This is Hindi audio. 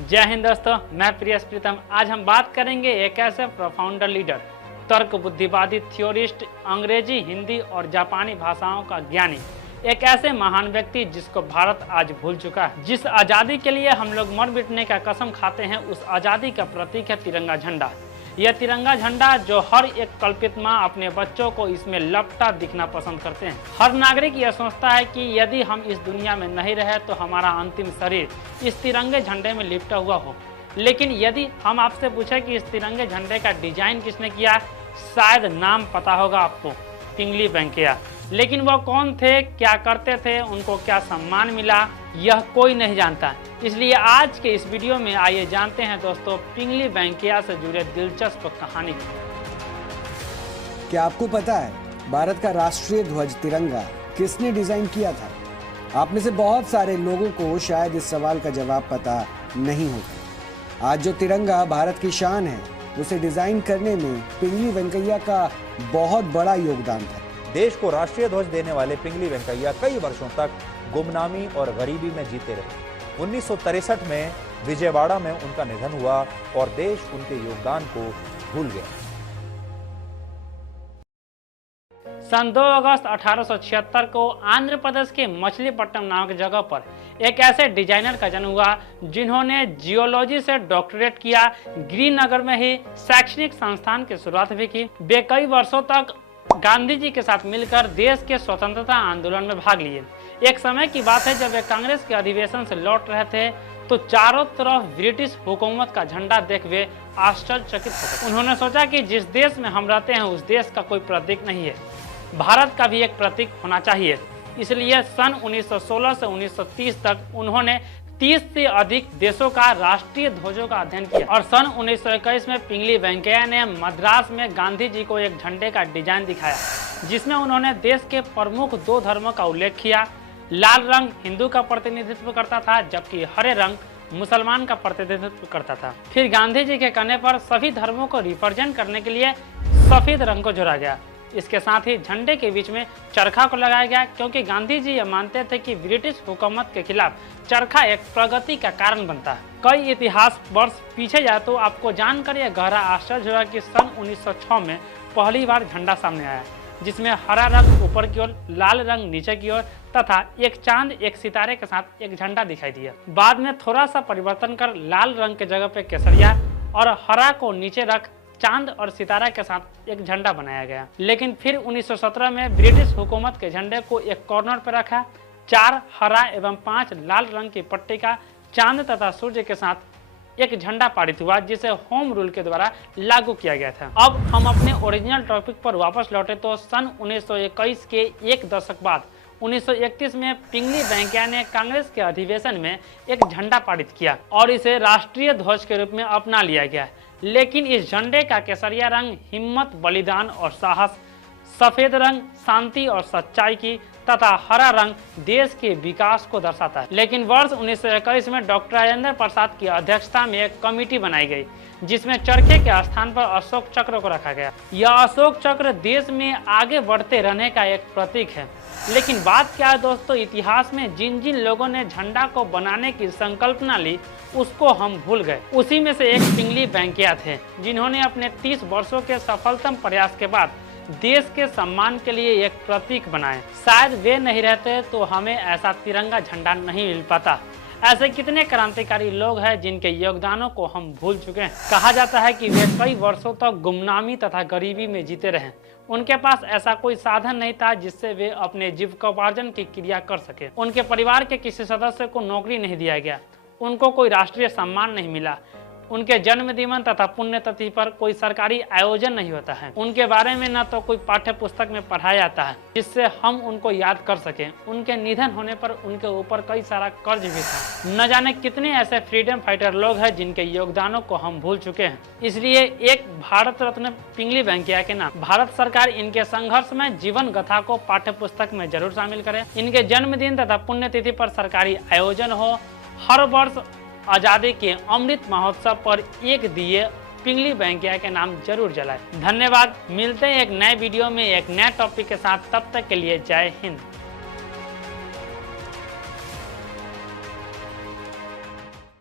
जय हिंद दोस्तों, मैं प्रियस प्रीतम। आज हम बात करेंगे एक ऐसे प्रोफाउंडर लीडर, तर्क बुद्धिवादी, थ्योरिस्ट, अंग्रेजी, हिंदी और जापानी भाषाओं का ज्ञानी, एक ऐसे महान व्यक्ति जिसको भारत आज भूल चुका है। जिस आज़ादी के लिए हम लोग मर मिटने का कसम खाते हैं, उस आज़ादी का प्रतीक है तिरंगा झंडा। यह तिरंगा झंडा जो हर एक कल्पित माँ अपने बच्चों को इसमें लपटा दिखना पसंद करते हैं। हर नागरिक यह सोचता है कि यदि हम इस दुनिया में नहीं रहे तो हमारा अंतिम शरीर इस तिरंगे झंडे में लिपटा हुआ हो। लेकिन यदि हम आपसे पूछे कि इस तिरंगे झंडे का डिजाइन किसने किया, शायद नाम पता होगा आपको, पिंगली वेंकैया। लेकिन वह कौन थे, क्या करते थे, उनको क्या सम्मान मिला, यह कोई नहीं जानता। इसलिए आज के इस वीडियो में आइए जानते हैं दोस्तों पिंगली वेंकैया से जुड़े दिलचस्प कहानी। क्या आपको पता है भारत का राष्ट्रीय ध्वज तिरंगा किसने डिजाइन किया था? आप में से बहुत सारे लोगों को शायद इस सवाल का जवाब पता नहीं होगा। आज जो तिरंगा भारत की शान है, उसे डिजाइन करने में पिंगली वेंकैया का बहुत बड़ा योगदान था। देश को राष्ट्रीय ध्वज देने वाले पिंगली वेंकैया कई वर्षों तक गुमनामी और गरीबी में जीते रहे। 1963 में विजयवाड़ा में उनका निधन हुआ और देश उनके योगदान को भूल गया। सन 2 अगस्त 1876 को आंध्र प्रदेश के मछलीपट्टनम नामक जगह पर एक ऐसे डिजाइनर का जन्म हुआ जिन्होंने जियोलॉजी से डॉक्टरेट किया। गिरिनगर में ही शैक्षणिक संस्थान की शुरुआत भी की। वे कई वर्षों तक गांधी जी के साथ मिलकर देश के स्वतंत्रता आंदोलन में भाग लिए। एक समय की बात है जब वे कांग्रेस के अधिवेशन से लौट रहे थे तो चारों तरफ ब्रिटिश हुकूमत का झंडा देख वे आश्चर्यचकित हो गए। उन्होंने सोचा कि जिस देश में हम रहते हैं उस देश का कोई प्रतीक नहीं है, भारत का भी एक प्रतीक होना चाहिए। इसलिए सन 1916 से 1930 तक उन्होंने 30 से अधिक देशों का राष्ट्रीय ध्वजों का अध्ययन किया और सन 1921 में पिंगली वेंकैया ने मद्रास में गांधी जी को एक झंडे का डिजाइन दिखाया, जिसमें उन्होंने देश के प्रमुख 2 धर्मों का उल्लेख किया। लाल रंग हिंदू का प्रतिनिधित्व करता था, जबकि हरे रंग मुसलमान का प्रतिनिधित्व करता था। फिर गांधी जी के कहने पर सभी धर्मों को रिप्रेजेंट करने के लिए सफेद रंग को जोड़ा गया। इसके साथ ही झंडे के बीच में चरखा को लगाया गया, क्योंकि गांधी जी यह मानते थे कि ब्रिटिश हुकूमत के खिलाफ चरखा एक प्रगति का कारण बनता है। कई इतिहास वर्ष पीछे जाए तो आपको जानकर यह गहरा आश्चर्य हुआ कि सन 1906 में पहली बार झंडा सामने आया, जिसमें हरा रंग ऊपर की ओर, लाल रंग नीचे की ओर तथा एक चांद एक सितारे के साथ एक झंडा दिखाई दिया। बाद में थोड़ा सा परिवर्तन कर लाल रंग के जगह पे केसरिया और हरा को नीचे रख चांद और सितारा के साथ एक झंडा बनाया गया। लेकिन फिर 1917 में ब्रिटिश हुकूमत के झंडे को एक कॉर्नर पर रखा। 4 हरा एवं 5 लाल रंग की पट्टी का चांद तथा सूर्य के साथ एक झंडा पारित हुआ, जिसे होम रूल के द्वारा लागू किया गया था। अब हम अपने ओरिजिनल टॉपिक पर वापस लौटे तो सन 1921 के एक दशक बाद 1931 में पिंगली वेंकैया ने कांग्रेस के अधिवेशन में एक झंडा पारित किया और इसे राष्ट्रीय ध्वज के रूप में अपना लिया गया। लेकिन इस झंडे का केसरिया रंग हिम्मत, बलिदान और साहस, सफेद रंग शांति और सच्चाई की तथा हरा रंग देश के विकास को दर्शाता है। लेकिन वर्ष 1921 में डॉक्टर राजेंद्र प्रसाद की अध्यक्षता में एक कमेटी बनाई गई, जिसमें चरखे के स्थान पर अशोक चक्र को रखा गया। यह अशोक चक्र देश में आगे बढ़ते रहने का एक प्रतीक है। लेकिन बात क्या है दोस्तों, इतिहास में जिन जिन लोगों ने झंडा को बनाने की संकल्पना ली उसको हम भूल गए। उसी में से एक पिंगली वेंकैया थे, जिन्होंने अपने 30 वर्षों के सफलतम प्रयास के बाद देश के सम्मान के लिए एक प्रतीक बनाए। शायद वे नहीं रहते तो हमें ऐसा तिरंगा झंडा नहीं मिल पाता। ऐसे कितने क्रांतिकारी लोग हैं जिनके योगदानों को हम भूल चुके हैं। कहा जाता है कि वे कई वर्षों तक गुमनामी तथा गरीबी में जीते रहे। उनके पास ऐसा कोई साधन नहीं था जिससे वे अपने जीविकोपार्जन की क्रिया कर सके। उनके परिवार के किसी सदस्य को नौकरी नहीं दिया गया, उनको कोई राष्ट्रीय सम्मान नहीं मिला, उनके जन्मदिन तथा पुण्यतिथि पर कोई सरकारी आयोजन नहीं होता है। उनके बारे में न तो कोई पाठ्य पुस्तक में पढ़ाया जाता है जिससे हम उनको याद कर सकें। उनके निधन होने पर उनके ऊपर कई सारा कर्ज भी था। न जाने कितने ऐसे फ्रीडम फाइटर लोग हैं जिनके योगदानों को हम भूल चुके हैं। इसलिए एक भारत रत्न पिंगली वेंकैया के नाम भारत सरकार इनके संघर्ष में जीवन गाथा को पाठ्य पुस्तक में जरूर शामिल करे। इनके जन्मदिन तथा पुण्यतिथि पर सरकारी आयोजन हो। हर वर्ष आजादी के अमृत महोत्सव पर एक दिए पिंगली वेंकैया के नाम जरूर जलाएं। धन्यवाद। मिलते हैं एक नए वीडियो में एक नए टॉपिक के साथ। तब तक के लिए जय हिंद।